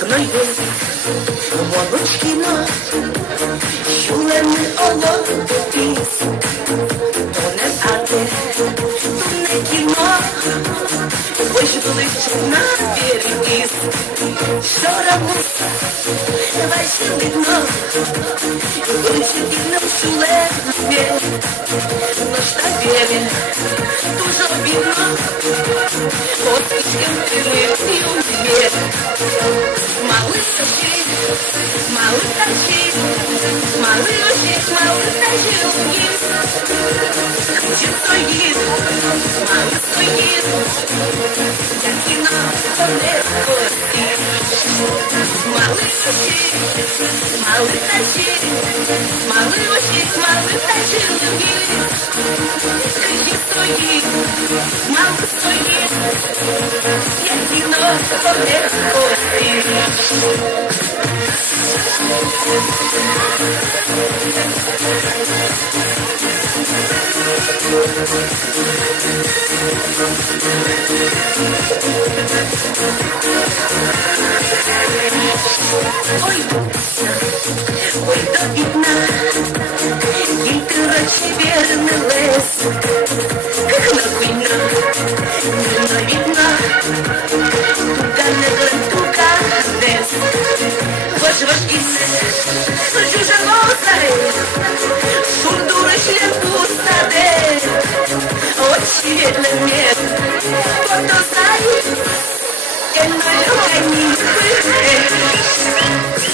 Кукною Волочкіно, чулеми олопіс, то не ате, то не кіно, ось ближче на перекіс. Що робить, весь видно, ближче видно в шулемі, на штабелі, дуже видно, от ким ти не уміє. Малышки, малышки, малышки, малышки, Круче стоїть, мало стоїть, як кіно не ходить. Малышки, малышки, малышки, малышки, Круче стоїть, мало стоїть, як кіно не ходить. Ой, ой, до бідна, їй короче вірний лес, как на війна, не видно, тука не тука дес, ваш кисе, чужа носа, шурдура член пустаде, очі вірний мед, потосай,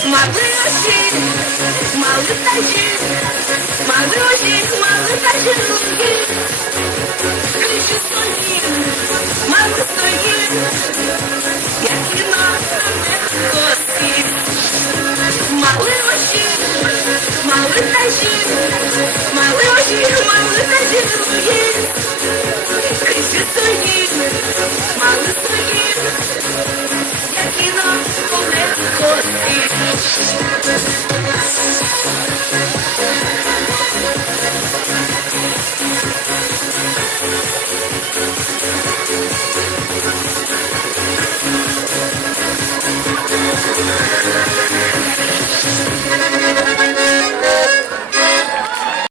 Малыши, малыши, малыши,